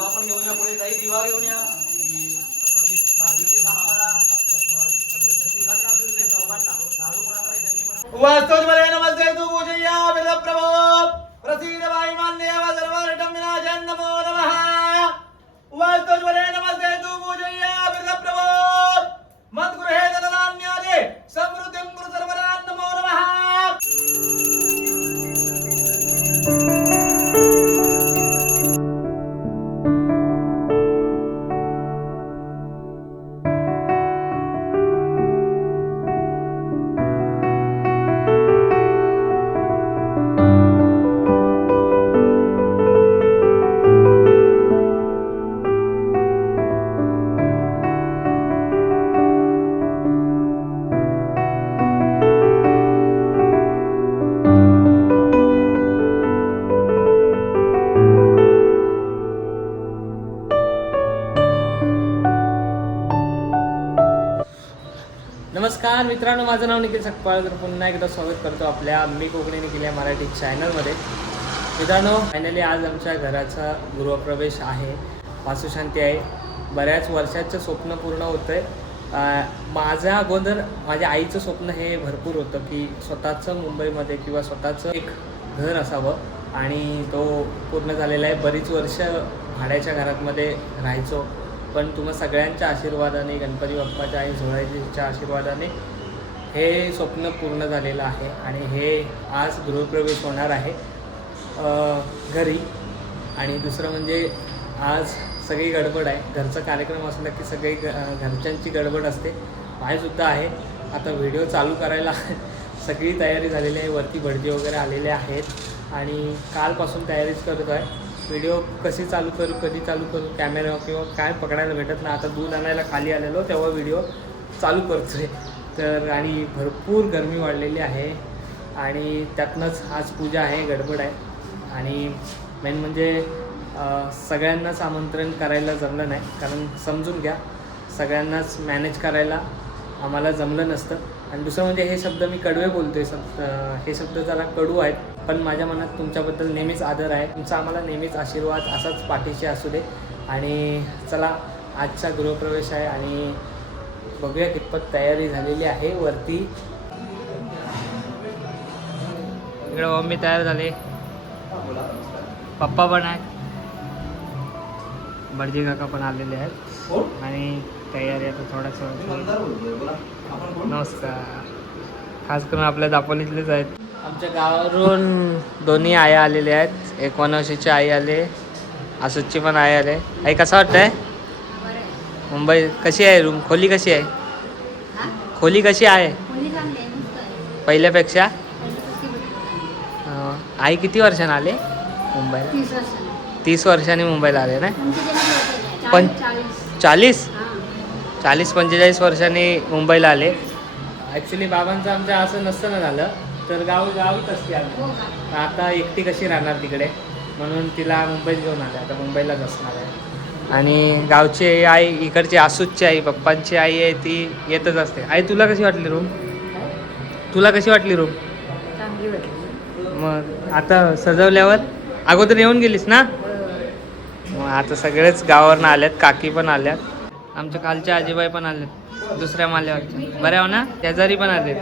दिवा पण घेऊन या पुढे ताई दिवा घेऊन या. वास्तवजमले नमस्ते तू पूजया प्रसीद वाई मान्य नमो नमः वास्तवजमले नमस्ते तू पूजया माझं नाव निखिल सकपाळ तर पुन्हा एकदा स्वागत करतो आपल्या मी कोकणी निखिल मराठी चॅनलमध्ये मित्रांनो फायनली आज आमच्या घराचा गृहप्रवेश आहे. वासुशांती आहे. बऱ्याच वर्षाचं स्वप्न पूर्ण होतं आहे माझ्या अगोदर माझ्या आईचं स्वप्न हे भरपूर होतं की स्वतःचं मुंबईमध्ये किंवा स्वतःचं एक घर असावं. आणि तो पूर्ण झालेला आहे. बरीच वर्ष भाड्याच्या घरामध्ये राहायचो. पण तुम्हा सगळ्यांच्या आशीर्वादाने गणपती बाप्पाच्या आणि झोळाजीच्या आशीर्वादाने हे स्वप्न पूर्ण झालेलं आहे आणि हे आज गृहप्रवेश होणार आहे घरी. आणि दुसरं म्हणजे आज सगळी गडबड आहे. घरचा कार्यक्रम असला की सगळी ग घरच्यांची गडबड असते. माझीसुद्धा आहे. आता व्हिडिओ चालू करायला सगळी तयारी झालेली आहे. वरती भडजी वगैरे आलेले आहेत. आणि कालपासून तयारीच करत आहे. व्हिडिओ कशी चालू करू कधी चालू करू कॅमेरा किंवा काय पकडायला भेटत नाही. आता दूध आणायला खाली आलेलो तेव्हा व्हिडिओ चालू करतो आहे तर आणि भरपूर गरमी वाढलेली आहे आणि त्यातनंच आज पूजा आहे गडबड आहे. आणि मेन म्हणजे सगळ्यांनाच आमंत्रण करायला जमलं नाही. कारण समजून घ्या सगळ्यांनाच मॅनेज करायला आम्हाला जमलं नसतं. आणि दुसरं म्हणजे हे शब्द मी कडवे बोलतोय शब्द हे शब्द जरा कडू आहेत. पण माझ्या मनात तुमच्याबद्दल नेहमीच आदर आहे. तुमचा आम्हाला नेहमीच आशीर्वाद असाच पाठीशी असू दे. आणि चला आजचा गृहप्रवेश आहे आणि बघूया कितपत तयारी झालेली आहे. वरती इकडे मम्मी तयार झाले. पप्पा पण आहेत. भटजी काका पण आलेले आहेत. आणि तयारी आता थोडंसं नमस्कार. खास करून आपल्या दापोलीतलेच आहेत. आमच्या गावावरून दोन्ही आया आलेल्या आहेत. एक वनवशीची आई आले. आसूची पण आई आले. आई कसं वाटतंय? मुंबई कशी आहे रूम खोली कशी आहे? खोली कशी आहे? पहिल्यापेक्षा? आई किती वर्षांनी आले मुंबईला? तीस वर्षांनी. मुंबईला आले ना? पण- चाळीस. चाळीस? पंचेचाळीस वर्षांनी मुंबईला आले. ॲक्च्युली बाबांचं आमच्या असं नसतं ना झालं तर गाव गावीच असते आम्ही. आता एकटी कशी राहणार तिकडे? म्हणून तिला मुंबईत घेऊन आले. आता मुंबईलाच असणार आहे. आणि गावची आई इकडची आसूची आई पप्पांची आई आहे ती येतच असते. आई तुला कशी वाटली रूम तुला कशी वाटली रूम मग आता सजवल्यावर अगोदर येऊन गेलीस ना? मग आता सगळेच गावावरनं आल्यात काकी पण आल्यात. आमच्या कालच्या आजीबाई पण आल्यात दुसऱ्या माल्यावरच्या. बऱ्या हो ना? शेजारी पण आले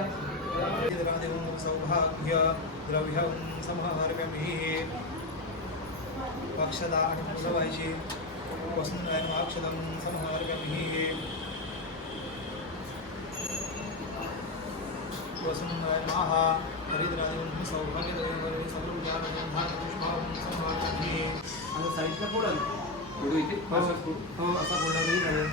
द्रव्यं समार्गमिः पक्षदा आणि मुलं पाहिजे वसुंधरायण अक्षदं समार्गमिः वसुंधरायण महा हरिद्रायण सौभाग्य द्रव्यं समृद्धानं पुष्पां समार्गमिः आता साईडला पुढं हो असा पुढं तरी चालेल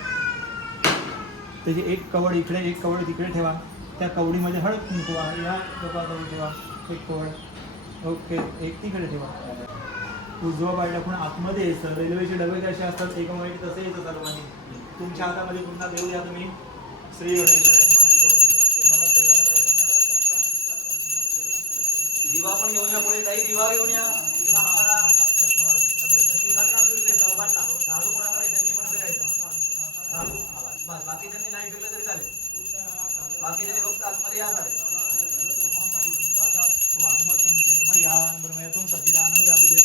त्याची एक कवड इकडे एक कवड तिकडे ठेवा. त्या कवडीमध्ये हळद कुंकू आहे या कपाजवळ ठेवा एक कवड. ओके एक तिकडे ठेवा. उजवा बाजूला पण आतमध्ये यायचं रेल्वेचे डबे कसे असतात एका माहिती तसे येतं सर्वांनी तुमच्या हातामध्ये पुन्हा देऊ द्या तुम्ही श्री गणेशाय दिवा पण घेऊन या पुढे ताई दिवा घेऊन या तिघांना चौघांना. झाडू कोणाकडे त्यांनी पण फिरायचं. झाडू. बस, बाकीच्यांनी नाही फिरलं तरी चालेल बाकीच्यांनी फक्त आतमध्ये या चालेल वाङ्मय तुम सच्चिदानंद प्रत्यक्षं संभाषणानं विज्ञान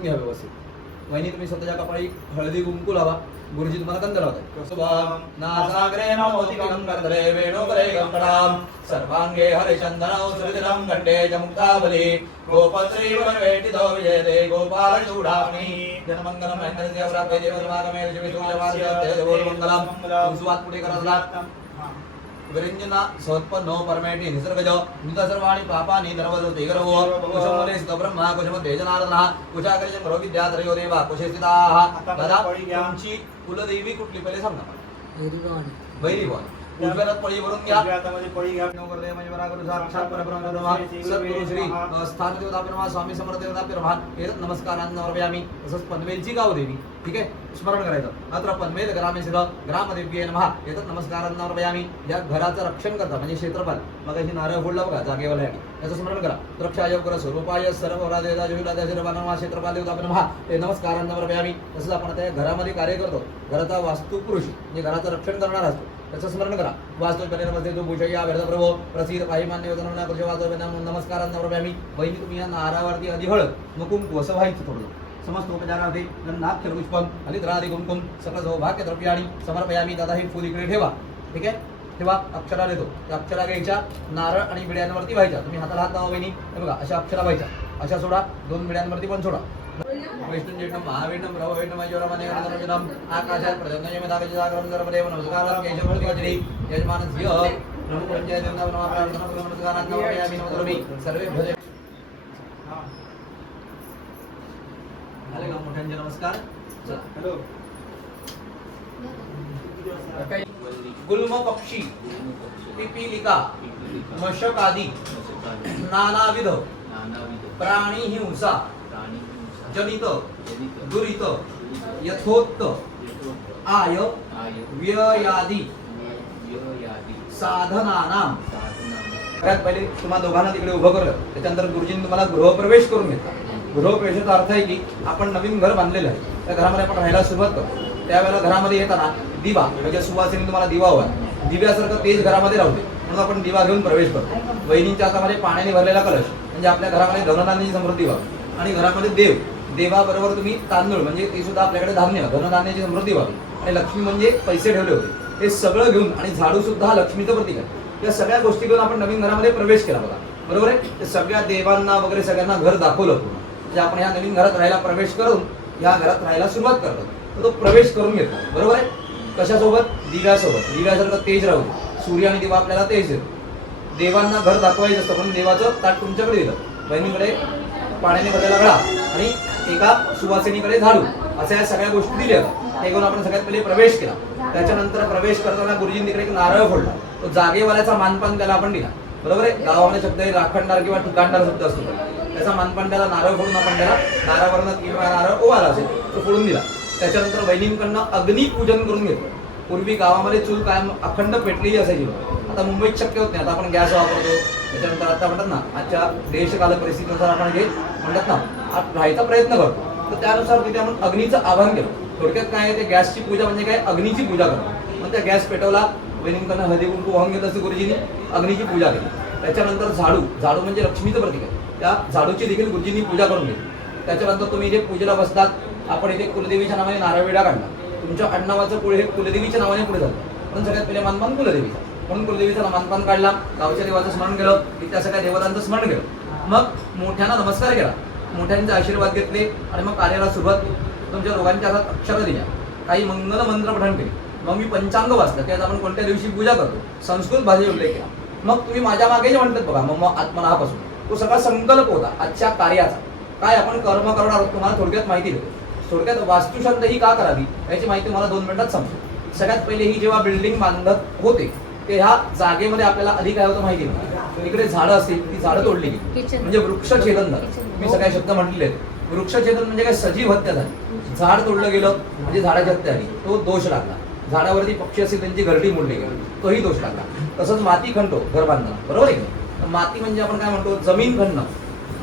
कोरडा पुसून घ्या व्यवस्थित वहिनी तुम्ही स्वतःच्या कपाळी हळदी कुंकू लावा गुरुजी तुम्हाला कंद लावताय शुभम नासाग्रे मोतिकं करधरे वेणुकरे गंगणाम सर्वांगे हरिचंदनौ सुरदिनं कंठे च मुक्तावली गोपत्रीवनवेटितो विजयते गोपाल चूडामणि जनमंगलम महेंद्रस्य प्राप्ते देवसमागमे विष्णुजवार्यते देवोर्मंगलम सुवात पुढे करा विरंजना सत्पन्नो परमेटी निसर्गज नित सर्वाणि पापानि नरवद तेगरवो कुशमले स्थित ब्रह्मा कुशम तेजनारदनः कुशाकर्षण करो विद्यात्रयो देवा कुशे स्थिताः दादा तुमची कुलदेवी कुठली पहिले सांग ना बैरी बोल उजव्यात पळी भरून घ्या. हातामध्ये पळी घ्या. नवकरदेव मजवरागुरु साक्षात परब्रह्म नमः सद्गुरु श्री अ, स्थान देवता नमः स्वामी समर्थ देवता प्रभान एतत् नमस्कारांना समर्पयामी तसंच पनवेलची गाव देवी. ठीक आहे? स्मरण करायचं. अत्र पनवेल ग्रामे सिद्ध ग्रामदेव्ये नमः. एतत् नमस्कारांना समर्पयामी या घराचं रक्षण करता म्हणजे क्षेत्रफळ मग अशी नारळ फोडला बघा जागेवाला आहे याचं स्मरण करा. रक्षाय कर स्वरूपाय सर्व देवता जीविता शिरवानमः क्षेत्रपाल देवता नमः. हे नमस्कारांना समर्पयामी तसंच आपण आता या घरामध्ये कार्य करतो. घराचा वास्तुपुरुष म्हणजे घराचं रक्षण करणार असतो. त्याचं स्मरण करा. वास्तू नमस्ते तू भूषया व्यर्थ प्रभो प्रसिद्ध काही मान्य योजना कृषी वाचव नमस्कार नवरम्यामी बहिणी तुम्ही या नारावरती अधिहळ हळद मग असं व्हायचं थोडं. समस्त उपचारार्थी गंधाक्षर पुष्पम हलिद्रादी कुमकुम सकल सौभाग्य द्रव्याणी समर्पयामी दादा हे फुल इकडे ठेवा. ठीक आहे? ठेवा अक्षरा देतो. त्या अक्षरा घ्यायच्या नारळ आणि बिड्यांवरती व्हायच्या. तुम्ही हाताला हात लावा बहिणी. हे बघा अशा अक्षरा व्हायच्या. अशा सोडा दोन बिड्यांवरती पण सोडा. आकाशात नमस्कारं यजमानस्य नमस्कारान् नमयामि नमोदरमि सर्वे भजे मोठ्यांचे नमस्कार? गुल्म पक्षी पिपीलिका मशक आदी नानाविध प्राणी हिंसा जनित दुरित यथोक्त आय व्ययादी साधनानाम. सगळ्यात पहिले तुम्हाला दोघांना तिकडे उभं करलं त्याच्यानंतर गुरुजींनी तुम्हाला गृहप्रवेश करून घेतला. गृहप्रवेशाचा अर्थ आहे की आपण नवीन घर बांधलेलं आहे. त्या घरामध्ये आपण राहायला सुरुवात करतो. त्यावेळेला घरामध्ये येताना दिवा म्हणजे सुवासिनी तुम्हाला दिवा हवा दिव्यासारखं तेज घरामध्ये राहू दे. म्हणून आपण दिवा घेऊन प्रवेश करतो. वहिनींच्या हातामध्ये पाण्याने भरलेला कलश म्हणजे आपल्या घरामध्ये धनधान्याची समृद्धी व्हावी. आणि घरामध्ये देव. देवाबरोबर तुम्ही तांदूळ म्हणजे ते सुद्धा आपल्याकडे धान्य धनधान्याची समृद्धी व्हावी. आणि लक्ष्मी म्हणजे पैसे ठेवले होते. हे सगळं घेऊन आणि झाडू सुद्धा हा लक्ष्मीचं प्रतीक आहे. या सगळ्या गोष्टी घेऊन आपण नवीन घरामध्ये प्रवेश केला बघा. बरोबर आहे? ते सगळ्या देवांना वगैरे सगळ्यांना घर दाखवलं होतं. म्हणजे आपण या नवीन घरात राहायला प्रवेश करून या घरात राहायला सुरुवात करतो. तर तो प्रवेश करून घेतो. बरोबर आहे? कशासोबत? दिव्यासोबत. दिव्यासारखं तेज राहू सूर्य आणि दिवा आपल्याला तेज देतो. देवांना घर दाखवायचं असतं पण देवाचं ताट तुमच्याकडे दिलं बहिणीकडे पाण्याने भरलेला गळा आणि एका सुवासिनीकडे झाडू अशा या सगळ्या गोष्टी दिल्या. हे करून आपण सगळ्यात पहिले प्रवेश केला. त्याच्यानंतर प्रवेश करताना गुरुजींनी तिकडे एक नारळ फोडला. तो जागेवाल्याचा मानपान त्याला आपण दिला. बरोबर आहे? गावामध्ये शब्द आहे राखणदार किंवा ठिकाणदार शब्द असतो त्याचा मानपान त्याला नारळ फोडून आपण त्याला नारळवरनं किंवा नारळ ओवाला असेल तो फोडून दिला. त्याच्यानंतर बहिणींकडनं अग्निपूजन करून घेतलं. पूर्वी गावामध्ये चूल कायम अखंड पेटलेली असायची. आता मुंबईत शक्य होत नाही. आता आपण गॅस वापरतो त्याच्यानंतर आता म्हणतात ना आजच्या देशकाल परिस्थितीनुसार आपण जे म्हणतात ना राहायचा प्रयत्न करतो तर त्यानुसार तिथे आपण अग्नीचं आवाहन केलं. थोडक्यात काय आहे ते गॅसची पूजा म्हणजे काय? अग्नीची पूजा करणं. मग त्या गॅस पेटवला वैनिंकांना हळदी कुंकू वाहून घेत असं गुरुजींनी अग्नीची पूजा केली. त्याच्यानंतर झाडू झाडू म्हणजे लक्ष्मीचं प्रतीक आहे. त्या झाडूची देखील गुरुजींनी पूजा करून घेतली. त्याच्यानंतर तुम्ही इथे पूजेला बसतात आपण इथे कुलदेवीच्या नावाने नारळवेडा काढला. तुमच्या आडनावाचं पुढे हे कुलदेवीच्या नावाने पुढे झालं पण सगळ्यात पहिले मानमान कुलदेवीचा. म्हणून कुलदेवीचा मानपान काढला गावच्या देवाचं स्मरण केलं इतिहास सगळ्या देवतांचं स्मरण केलं. मग मोठ्यांना नमस्कार केला. मोठ्यांचे आशीर्वाद घेतले आणि मग कार्याला सुरुवात तुमच्या दोघांच्या हातात अक्षरं दिल्या. काही मंगल मंत्र पठण केले. मग मी पंचांग वाचलं. की आज आपण कोणत्या दिवशी पूजा करतो? संस्कृत भाषेत उल्लेख केला. मग तुम्ही माझ्या मागे जे म्हणतात बघा मग मग आत्मनापासून तो सगळा संकल्प होता आजच्या कार्याचा. काय आपण कर्म करणार आहोत तुम्हाला थोडक्यात माहिती देतो. थोडक्यात वास्तुशांत ही का करावी याची माहिती मला दोन मिनिटात समजेल. सगळ्यात पहिले ही जेव्हा बिल्डिंग बांधत होते ते ह्या जागेमध्ये आपल्याला आधी काय होतं माहिती नाही. इकडे झाडं असतील ती झाडं तोडली गेली. म्हणजे वृक्षछेदन झालं. Kitchen. मी सगळे शब्द म्हटलेले आहेत. वृक्षछेदन म्हणजे काय? सजीव हत्या झाली. झाड तोडलं गेलं म्हणजे झाडाची हत्या झाली. तो दोष लागला. झाडावरती पक्षी असतील त्यांची घरटी मोडली गेली. तोही दोष लागला. तसंच माती खणतो घर बांधताना बरोबर आहे की माती म्हणजे आपण काय म्हणतो? जमीन खणणं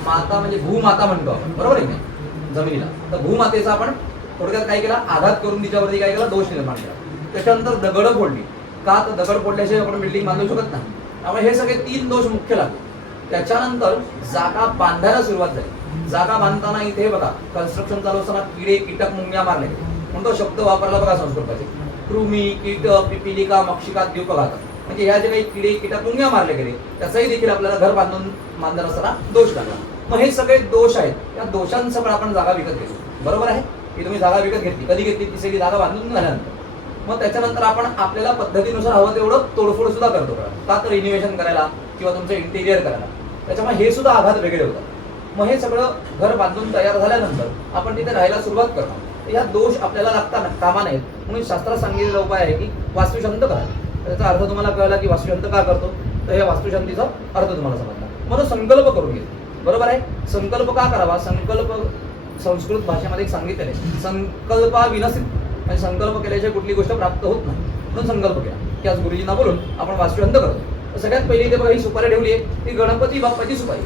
माता म्हणजे भूमाता म्हणतो आपण. बरोबर आहे की जमिनीला. तर भूमातेचा आपण थोडक्यात काय केला? आघात करून तिच्यावरती काय केला? दोष निर्माण केला. त्याच्यानंतर दगड फोडली. का तर दगड पडल्याशिवाय आपण बिल्डिंग बांधू शकत नाही. त्यामुळे हे सगळे तीन दोष मुख्य लागले. त्याच्यानंतर जागा बांधायला सुरुवात झाली. जागा बांधताना इथे हे बघा कन्स्ट्रक्शन चालू असताना किडे कीटक मुंग्या मारले. गेले म्हणून तो शब्द वापरला बघा संस्कृताचे. कृमी कीटक पिपिलिका मक्षिका द्युपघात म्हणजे ह्या जे काही किडे कीटक मुंग्या मारले गेले त्याचाही देखील आपल्याला घर बांधून बांधत असताना दोष लागला. मग हे सगळे दोष आहेत. या दोषांसकट आपण जागा विकत घेतो. बरोबर आहे? की तुम्ही जागा विकत घेतली. कधी घेतली? ती सगळी जागा बांधून झाल्यानंतर. मग त्याच्यानंतर आपण आपल्याला पद्धतीनुसार हवं तेवढं तोडफोड सुद्धा करतो. का तर रिनोव्हेशन करायला किंवा तुमचं इंटेरियर करायला. त्याच्यामुळे हे सुद्धा आघात वेगळे होतात. मग हे सगळं घर बांधून तयार झाल्यानंतर आपण तिथे राहायला सुरुवात करतो. या ह्या दोष आपल्याला लागताना कामा नाहीत म्हणून शास्त्रात सांगितलेला उपाय आहे की वास्तुशांत करा. त्याचा अर्थ तुम्हाला कळला की वास्तुशांत का करतो? तर या वास्तुशांतीचा अर्थ तुम्हाला समजला. म्हणून संकल्प करून घेतो बरोबर आहे? संकल्प का करावा? संकल्प संस्कृत भाषेमध्ये एक सांगितलेलं संकल्पा विनसित म्हणजे संकल्प केल्याशिवाय कुठली गोष्ट प्राप्त होत नाही. म्हणून संकल्प केला. की आज गुरुजींना बोलून आपण वास्तुशांत करतो तर सगळ्यात पहिली ते बघा ही सुपारी ठेवली आहे. ती गणपती बाप्पाची सुपारी.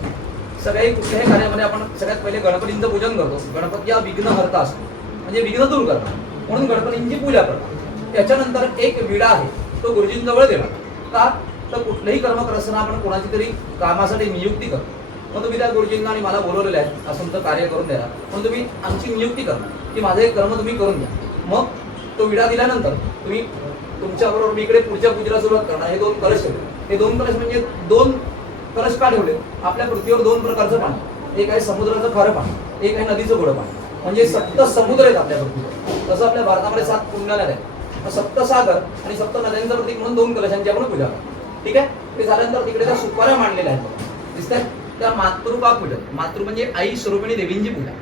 सगळ्याही कुठल्याही कार्यामध्ये आपण सगळ्यात पहिले गणपतींचं पूजन करतो. गणपती हा विघ्न हरता असतो. म्हणजे विघ्न दूर करतो. म्हणून गणपतींची पूजा करतो. त्याच्यानंतर एक विडा आहे. तो गुरुजींजवळ देणार का? तर कुठलंही कर्म करत असताना आपण कोणाची तरी कामासाठी नियुक्ती करतो. मग तुम्ही त्या गुरुजींना आणि मला बोलवलेलं आहे. असं तुमचं कार्य करून द्या. पण तुम्ही आमची नियुक्ती करणार की माझं एक कर्म तुम्ही करून द्या मग तो विडा दिल्यानंतर तुम्ही तुमच्याबरोबर मी इकडे पुढच्या पूजेला सुरुवात करणार. हे दोन कलश ठेवले हे दोन कलश म्हणजे दोन कलश का ठेवले? आपल्या पृथ्वीवर दोन प्रकारचं पाणी. एक आहे समुद्राचं खारं पाणी एक आहे नदीचं गोडं पाणी. म्हणजे सप्त समुद्र आहेत आपल्या पृथ्वीवर. तसं आपल्या भारतामध्ये सात पुण्य नद्या आहेत. सप्त सागर आणि सप्त नद्यांचं प्रतीक म्हणून दोन कलशांची आपण पूजा करतो ठीक आहे? ते झाल्यानंतर तिकडे त्या सुपाऱ्या मांडलेल्या आहेत. दिसतंय? त्या मातृपा पूजा. मातृ म्हणजे आई स्वरूपिणी देवींची पूजा.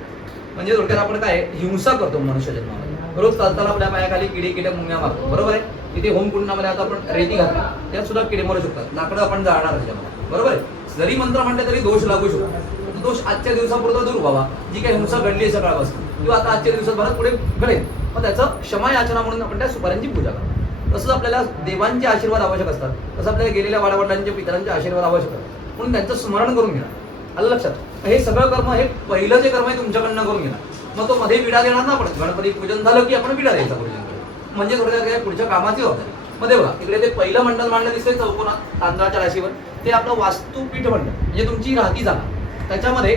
म्हणजे थोडक्यात आपण काय हिंसा करतो मनुष्य जन्मामध्ये. रोज चालताना आपल्या पायाखाली किडे किडे मुंग्या मारतो. बरोबर आहे? तिथे होम कुंडामध्ये आता आपण रेती घातली. त्यात सुद्धा किडे मारू शकतात. लाकडं आपण जाळणार त्याच्यामध्ये बरोबर आहे? जरी मंत्र म्हणले तरी दोष लागू शकतो. दोष आजच्या दिवसापुरता दूर व्हावा. जी काही हिंसा घडली आहे सकाळपासून. किंवा आता आजच्या दिवसात भारत पुढे घडेल. मग त्याचं क्षमा याचना म्हणून आपण त्या सुपाऱ्यांची पूजा करतो. तसंच आपल्याला देवांचे आशीर्वाद आवश्यक असतात. तसं आपल्याला गेलेल्या वाडावडिलांचे पितरांचे आशीर्वाद आवश्यक असतात. म्हणून त्यांचं स्मरण करून घेणार आलं लक्षात? हे सगळं कर्म हे पहिलं जे कर्म आहे तुमच्याकडनं करून घेणार मग तो मध्ये विडा देणार ना आपण गणपती पूजन झालं की आपण विडा द्यायचा गुरुजींकडे म्हणजे थोड्या काय पुढच्या कामाची मग मध्ये बघा इकडे ते पहिलं मंडळ मांडलं दिसतंय चौकोनात तांदळाच्या राशीवर. ते आपलं वास्तुपीठ मंडळ म्हणजे तुमची राहती जागा. त्याच्यामध्ये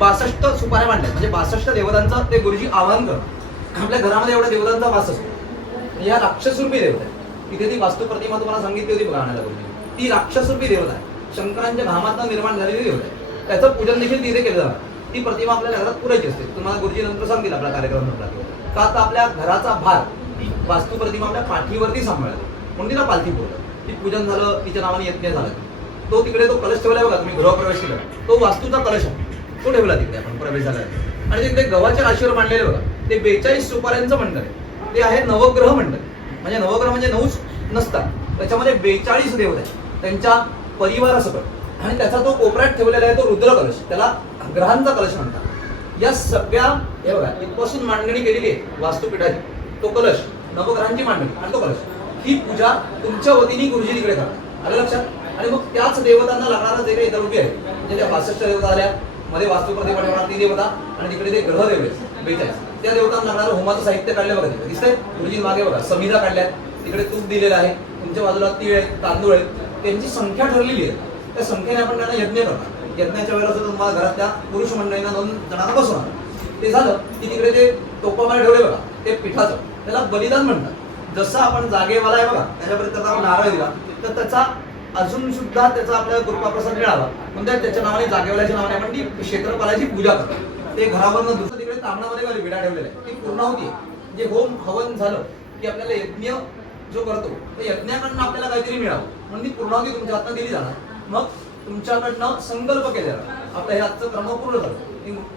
बासष्ट सुपाऱ्या मांडल्या. म्हणजे बासष्ट देवतांचं ते गुरुजी आवाहन करतात आपल्या घरामध्ये एवढ्या देवतांचा वास असतो. या राक्षसरूपी देवता आहे तिथे ती वास्तू प्रतिमा तुम्हाला सांगितली होती बघा आणायला गुरुजी ती राक्षसरूपी देवता आहे शंकरांच्या घामातनं निर्माण झालेली देवता आहे त्याचं पूजन देखील तिथे केलं जाणार. ती प्रतिमा आपल्या घरात पुरायची असते. तुम्हाला गुरुजी नंतर सांगतील आपला कार्यक्रम नंतर. का तर आपल्या घराचा भार ती वास्तू प्रतिमा आपल्या पाठीवरती सांभाळते. म्हणून तिला पालथी बोलतात. ती पूजन झालं तिच्या नावाने यज्ञ झालं. तो तिकडे तो कलश ठेवला बघा तुम्ही गृहप्रवेश केला. तो वास्तूचा कलश आहे. तो ठेवला तिकडे आपण प्रवेश झाला. आणि तिकडे गव्हाच्या राशीवर मांडलेले बघा. ते बेचाळीस सुपाऱ्यांचं मंडळ आहे. ते आहे नवग्रह मंडळ म्हणजे नवग्रह म्हणजे नऊच नसतात. त्याच्यामध्ये बेचाळीस देवता आहेत. त्यांच्या परिवारासकट. आणि त्याचा तो कोपऱ्यात ठेवलेला आहे तो रुद्र कलश त्याला ग्रहांचा कलश म्हणतात. या सगळ्या हे बघा इथपासून मांडणी केलेली आहे वास्तुपीठाची. तो कलश नवग्रहांची मांडणी आणि तो कलश. ही पूजा तुमच्या वतीने गुरुजी तिकडे करा. आलं लक्षात? आणि मग त्याच देवतांना लागणारा जे काही द्रव्य आहे म्हणजे त्या बासष्ट देवता आल्या मध्ये वास्तू ठेवणार ती देवता आणि तिकडे ते ग्रह देव बेचाळीस त्या देवतांना लागणारं होमाचं साहित्य काढलं बघा तिकडे. दिसतंय? गुरुजी मागे बघा समिधा काढल्यात तिकडे तूप दिलेलं आहे. तुमच्या बाजूला तीळ आहेत तांदूळ आहेत. त्यांची संख्या ठरलेली आहे. त्या संख्येने आपण त्यांना यज्ञ करणार. यज्ञाच्या वेळेला सुद्धा तुम्हाला घरात त्या पुरुष मंडळींना दोन जणांना बसवणार. ते झालं की तिकडे ते टोपामध्ये ठेवले बघा ते पिठाचं त्याला बलिदान म्हणतात. जसं आपण जागेवाला आहे बघा त्याच्यापर्यंत त्याचा आपण नारळ दिला तर त्याचा अजून सुद्धा त्याचा आपल्याला कृपाप्रसाद मिळावा म्हणजे त्याच्या नावाने जागेवाल्याच्या नावाने आपण ती क्षेत्रपालाची पूजा करतो. ते घरावरनं दुसरं तिकडे तांबणामध्ये विडा ठेवलेला आहे. ती पूर्ण होती. जे होम हवन झालं की आपल्याला यज्ञ जो करतो त्या यज्ञाकडनं आपल्याला काहीतरी मिळावं. म्हणून ती पूर्णावती तुमच्या हातनं दिली जाणार. मग तुमच्याकडनं संकल्प केलेला. आपलं हे आजचं क्रम पूर्ण झालं.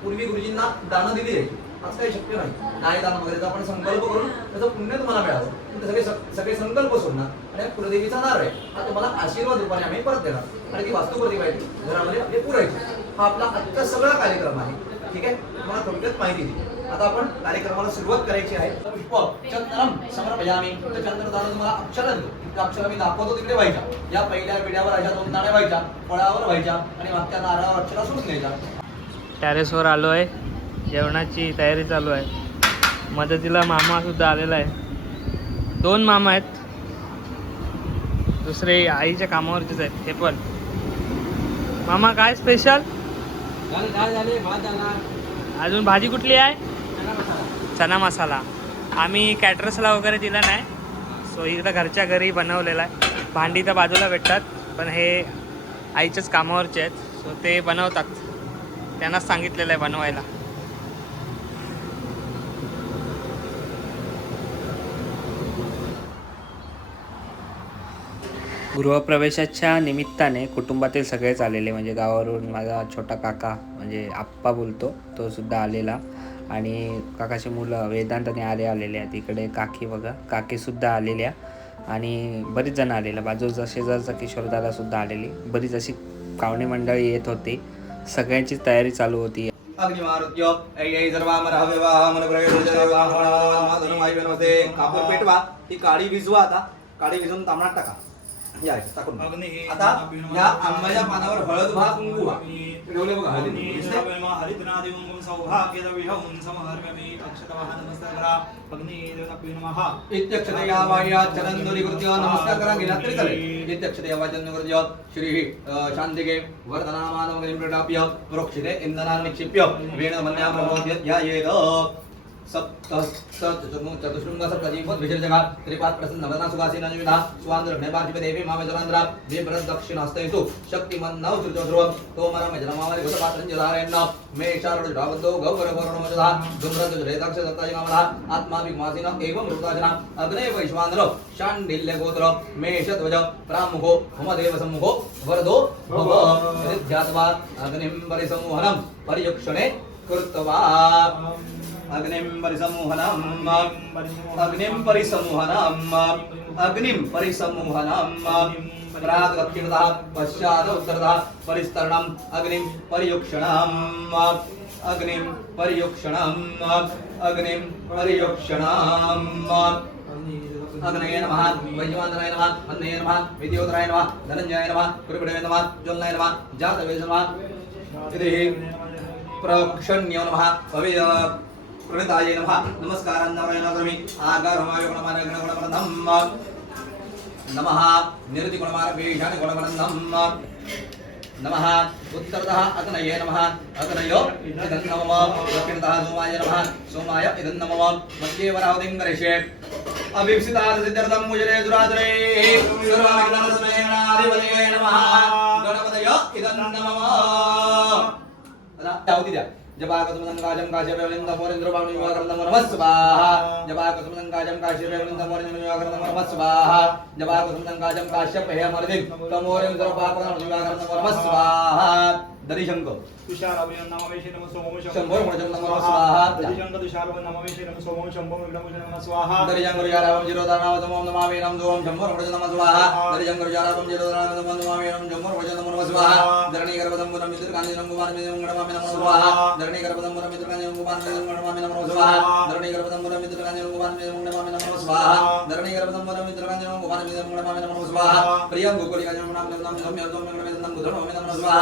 पूर्वी गुरुजींना दानं दिली जायची आज काही शक्य नाही. नाही दान वगैरे आपण संकल्प करून त्याचं पुण्य तुम्हाला मिळावं. सगळे सगळे संकल्प सोडणार. आणि कुलदेवीचा नार आहे. हा तुम्हाला आशीर्वाद रूपाने आम्ही परत देणार. आणि ती वास्तू प्रतिमा घरामध्ये आपली पुरायची हा आपला आजचा सगळा कार्यक्रम आहे. ठीक आहे? तुम्हाला थोडक्यात माहिती दिली. आता आपण कार्यक्रमाला सुरुवात करायची आहे. पुष्प चंद्रम समर्पयामी. त्याच्यानंतर दादा तुम्हाला अक्षर मी दाखवतो तिकडे व्हायच्या या पहिल्या पिढ्यावर अशा दोन नाण्या व्हायच्या फळावर व्हायच्या आणि मागच्या नारळावर अक्षरा सोडून घ्यायच्या टेरेसवर आलो आहे. जेवणाची तयारी चालू आहे. मदतीला मामा सुद्धा आलेला आहे. दोन मामा आहेत. दुसरे आईच्या कामावरतीच आहेत. ते पण. मामा काय स्पेशल अजून भाजी कुठली आहे? चना मसाला. आम्ही कॅटरसला वगैरे दिला नाही. सो इकडं घरच्या घरी बनवलेला आहे. भांडी तर बाजूला भेटतात पण हे आईच्याच कामावरचे आहेत. सो ते बनवतात. त्यांनाच सांगितलेलं आहे बनवायला. गृहप्रवेशाच्या निमित्ताने कुटुंबातील सगळेच आलेले म्हणजे गावावरून माझा छोटा काका म्हणजे आप्पा बोलतो तो सुद्धा आलेला. आणि काकाची मुलं वेदांत आणि आर्य आलेले आहेत. इकडे काकी बघा काकीसुद्धा आलेल्या. आणि बरीच जण आलेल्या बाजूचा शेजारचा किशोरदादासुद्धा आलेली. बरीच अशी पाहुणे मंडळी येत होती. सगळ्यांची तयारी चालू होती. काळी भिजवा आता. काळी भिजून तांबडात टाका. या इथे टाकून बघा. अग्निः आता या आंब्याच्या पानावर हळद व्हा कुंकू व्हा ठेवले बघा हळदी अग्निः दिसते? सर्वमेव हरिद्रादिवं सौभाग्यदविहं समहर्म्यमे अक्षतवः नमस्कार करा अग्निः देवताभ्यो नमः इत्यक्षते या वाया चरन्दुरीकृत्य नमस्कार करा गेला तरी चालेल इत्यक्षते या वाचनकृत्य श्री शांतिके वर्धनामानमग्निं प्रदाप्य प्रोक्षिते इंधनान् निक्षिप्य वेणमन्या प्रबोध्य ध्यायेत दक्षिणहस्तु शक्तिमन्नौत्रितोध्रुवं तोमरमजनमामरिभुतपात्रञ्जलारयन्न मे चारुडावन्तो गौरवरुणमजधा धूम्रदुजरेदाक्षदत्तायमामलः आत्माभिमासिन, एवं मृताजना अग्ने, वैश्वानरो शाण्डिल्यगोत्र मेषध्वज प्रामुखो होमदेवसम्मुखो वरदो, भव ध्यात्वा अग्निं परिसंवहनं, परियुक्षणे, कृत्वा। अग्निं परिसंवहनम् अग्निं परिसंवहनम् अग्निं परिसंवहनम् प्राग दक्षिणतः पश्चात् उत्तरतः परिस्तरणम् अग्निं परियुक्षणम् अग्निं परियुक्षणम् अग्निं पर्युक्षणम् अग्नये नमः वैजवान्तराय नमः अन्नये नमः विद्योतराय नमः धनञ्जयाय नमः कुरुपिडवे नमः ज्वलनाय नमः जातवेद नमः। इति प्रक्षण्यो नमः भवेत् प्रणिताय नमः नमस्कारान्नाराय नमः आगारमाय गुणमान गुणवरन्दम् नमः निरतिगुणमारभीषाणि गुणवरन्दम् नमः उत्तरतः अग्नये नमः अग्नयो इदं नमः दक्षिणतः सोमाय नमः सोमाय इदं नमः मध्ये वरावतिं करिष्ये अभिप्सितार्थसिद्ध्यर्थं मुजरे दुरादरे सर्वविघ्नसमयेनाधिपतये नमः गणपतय इदं नमः त्यावती द्या जपाकसुमनं జపాకసుమలంకాజం కాశీరవిందమోరింద్రవాణి యువాకరణం నమస్వాహ జపాకసుమలంకాజం కాశీరవిందమోరింద్ర యువాకరణం నమస్వాహ జపాకసుమలంకాజం కాశ్యప హేమరది తమోరింద్రపాపరణం యువాకరణం నమస్వాహ नमः जपाकसुमनं काजं काश्यप हे मर्दिं तमोरेन्द्र पावनं विवाकरं नमो नमः स्वाहा। दरिशंक तुषाराभ्यो नमवेशे नमः सोमो शंभो गुणजं नमो नमः स्वाहा। दधिशंक तुषाराभ्यो नमवेशे नमः विघ्नमुशे नमः जिरोदानाव तमों नमामि नम नमः स्वाहा। दरिजंग रुजारावं जिरोदानाव तमों नमामि नम शंभो गुणजं नमो नमः स्वाहा। धरणी गर्भदं मुरं मित्रकान्ति नम कुमार मित्रं गणमामि नमो स्वाहा। धरणी गर्भदं मुरं मित्रकान्ति नम कुमार मित्रं गणमामि नमो स्वाहा। धरणी गर्भदं मुरं मित्रकान्ति नम कुमार मित्रं गणमामि नमो स्वाहा। धरणी गर्भदं मुरं मित्रकान्ति नम कुमार मित्रं गणमामि नमो स्वाहा। प्रियं गोकुली काजं नाम नाम नाम नाम नाम नाम नाम नमो स्वाहा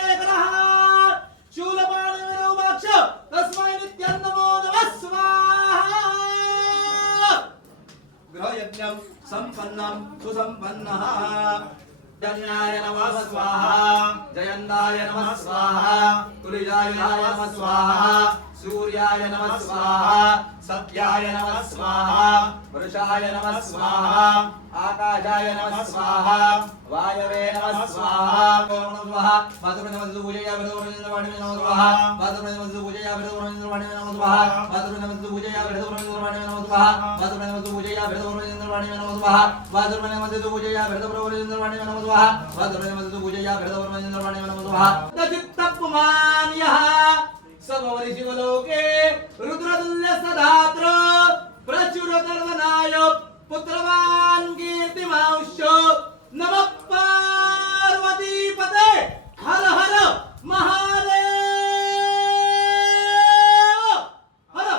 विरूपाक्ष तस्मै नित्यं नमो नमः स्वाहा गृहयज्ञं सम्पन्नं सुसम्पन्नः जन्याय नमः स्वाहा। जयन्ताय नमः स्वाहा। तुलिजाय नमः स्वाहा सूर्याय नमः स्वाहा सत्याय नमः स्वाहा वृषाय नमः स्वाहा आकाशाय नमः स्वाहा वायवे नमः स्वाहा ओम नमः स्वाहा मातृ नमः पूजया विरदोरञ्जन वाणी नमः स्वाहा मातृ नमः पूजया विरदोरञ्जन वाणी नमः स्वाहा मातृ नमः पूजया विरदोरञ्जन वाणी नमः स्वाहा मातृ नमः पूजया विरदोरञ्जन वाणी नमः स्वाहा मातृ नमः पूजया विरदोरञ्जन वाणी नमः स्वाहा मातृ नमः पूजया विरदोरञ्जन वाणी नमः शिवलोके रुद्रतुल्य सदात्र प्रचुर कर्मनाय पुत्रवान् कीर्तिमांश नम पार्वती पते हर हर महादेव। हर।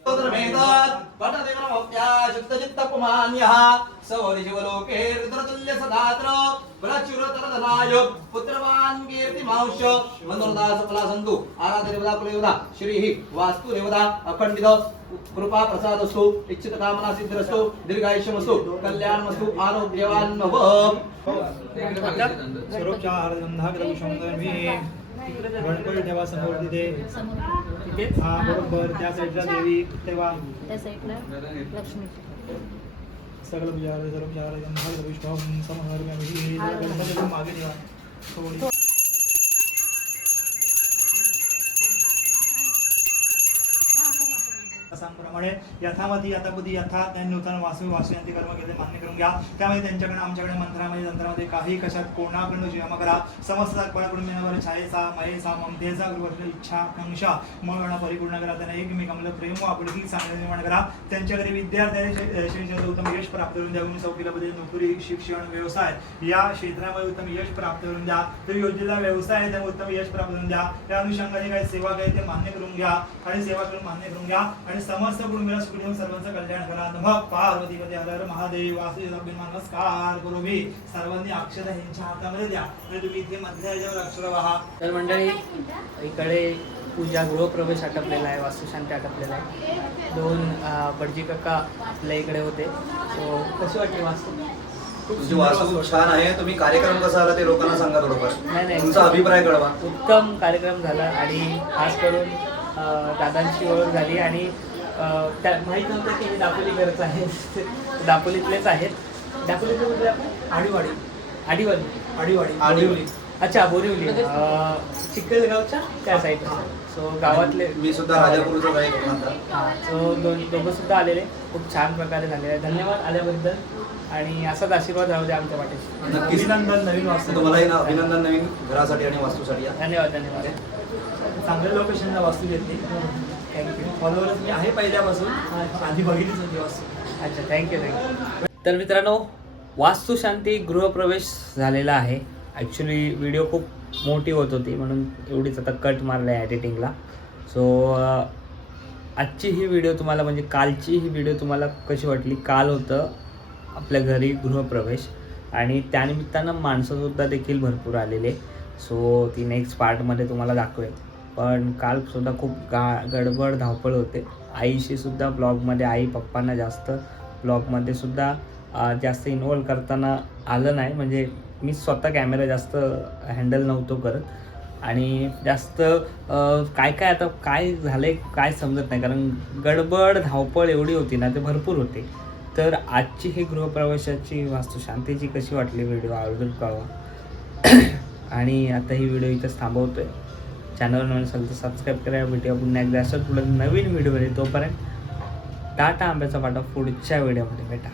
स्तोत्रभेदात् पठदेवनमप्या शुद्धचित्तपुमान्यः सौरिशिवलोके रुद्रतुल्य सदात्र प्रचुरतरधनाय पुत्रवान् कीर्तिमांश मनोरदा सफला सन्तु आराधदेवता कुलदेवता श्रीः वास्तुदेवता अखण्डित कृपा प्रसादस्तु इच्छित कामना सिद्धिरस्तु दीर्घायुष्यमस्तु कल्याणमस्तु आरोग्यवान् भव स्वरूपच्या आहारगंधाग्रविषमी गणपती ठेवा समोर तिथे हा बरोबर त्या साईडला देवी तेव्हा त्या साईडला लक्ष्मी. सगळं पूजा सर्व पूजा गणपती मागे ठेवा Tony. शास्त्रांप्रमाणे यथामती यथापती यथा त्यांनी नूतन वासू वासुयांती कर्म केले मान्य करून घ्या. त्यामुळे त्यांच्याकडे आमच्याकडे मंत्रामध्ये तंत्रामध्ये काही कशात कोणाकडून जमा करा समस्त कोणाकडून मिळणारे छायेचा मयेचा ममतेचा गृह इच्छा आकांक्षा मग परिपूर्ण करा. त्यांना एकमेकांमध्ये प्रेम आपुलकी चांगले निर्माण करा. त्यांच्याकडे विद्यार्थ्यांनी शै- उत्तम यश प्राप्त करून द्या. चौकीलामध्ये नोकरी शिक्षण व्यवसाय या क्षेत्रामध्ये उत्तम यश प्राप्त करून द्या. तर योजनेला व्यवसाय आहे त्यामुळे उत्तम यश प्राप्त करून द्या. त्या अनुषंगाने काही सेवा काही ते मान्य करून घ्या. आणि सेवा करून मान्य करून घ्या. आणि समस्त कुटुंबीला सुखी ठेवून सर्वांचं कल्याण करा. नमः पार्वती पती हर हर महादेव वासुदेव नमस्कार करू मी. सर्वांनी अक्षर यांच्या हातामध्ये द्या. आणि तुम्ही इथे मधल्या ह्याच्यावर अक्षर वाहा तर मंडळी इकडे पूजा गृहप्रवेश आटपलेला आहे वास्तुशांती आटपलेला आहे. दोन बडजी काका आपल्या इकडे होते. सो कशी वाटली वास्तू? खूप तुमची वास्तू छान आहे. तुम्ही कार्यक्रम कसा आला ते लोकांना सांगा बरोबर नाही. तुमचा अभिप्राय कळवा. उत्तम कार्यक्रम झाला आणि खास करून दादांची ओळख झाली आणि त्या माहीत नव्हतं की हे दापोली घरच आहे. दापोलीतलेच आहेत. दापोलीतले कुठले आपण? आडीवाडी. आडिवाली आडीवाडी. आडिवली. अच्छा बोरिवली. अं, चिखलगावच्या त्या साईडला सो गावातले मी सुद्धा राजापूरचा. हा सो दोन दोघं सुद्धा आलेले. खूप छान प्रकारे झालेले. आहे धन्यवाद आल्याबद्दल. आणि असाच आशीर्वाद राहू द्या आमच्या पाठीशी. नक्कीच. अभिनंदन नवीन वास्तू. तुम्हालाही ना अभिनंदन नवीन घरासाठी आणि वास्तूसाठी धन्यवाद धन्यवाद. चांगल्या लोकेशनला वास्तू घेतली. थँक्यू फॉलोअर्स मी आहे पहिल्यापासून. आधी बघितलीच होती वास्तू. अच्छा थँक्यू थँक्यू तर मित्रांनो वास्तुशांती गृहप्रवेश झालेला आहे. ॲक्च्युली व्हिडिओ खूप मोठी होत होती म्हणून एवढीच आता कट मारलं आहे एडिटिंगला सो आजची ही व्हिडिओ तुम्हाला म्हणजे कालची ही व्हिडिओ तुम्हाला कशी वाटली? काल होतं आपल्या घरी गृहप्रवेश. आणि त्यानिमित्तानं माणसंसुद्धा देखील भरपूर आलेले. सो ती नेक्स्ट पार्टमध्ये तुम्हाला दाखवेल पण कालसुद्धा खूप गा गडबड धावपळ होते. आईशीसुद्धा ब्लॉगमध्ये आई पप्पांना जास्त ब्लॉगमध्ये सुद्धा जास्त इन्वॉल्व करताना आलं नाही. म्हणजे मी स्वतः कॅमेरा जास्त हँडल नव्हतो करत. आणि जास्त काय काय आता काय झालं आहे काय समजत नाही. कारण गडबड धावपळ एवढी होती ना ते भरपूर होते. तर आजची ही गृहप्रवेशाची वास्तुशांतीची कशी वाटली व्हिडिओ आवडून कळवा. आणि आता ही व्हिडिओ इथंच आहे चॅनल नवीन असेल तर सबस्क्राईब करा. भेटूया पुन्हा एकदा. असं पुढे नवीन व्हिडिओमध्ये तोपर्यंत टाटा आंब्याचा वाटा पुढच्या व्हिडिओमध्ये भेटा.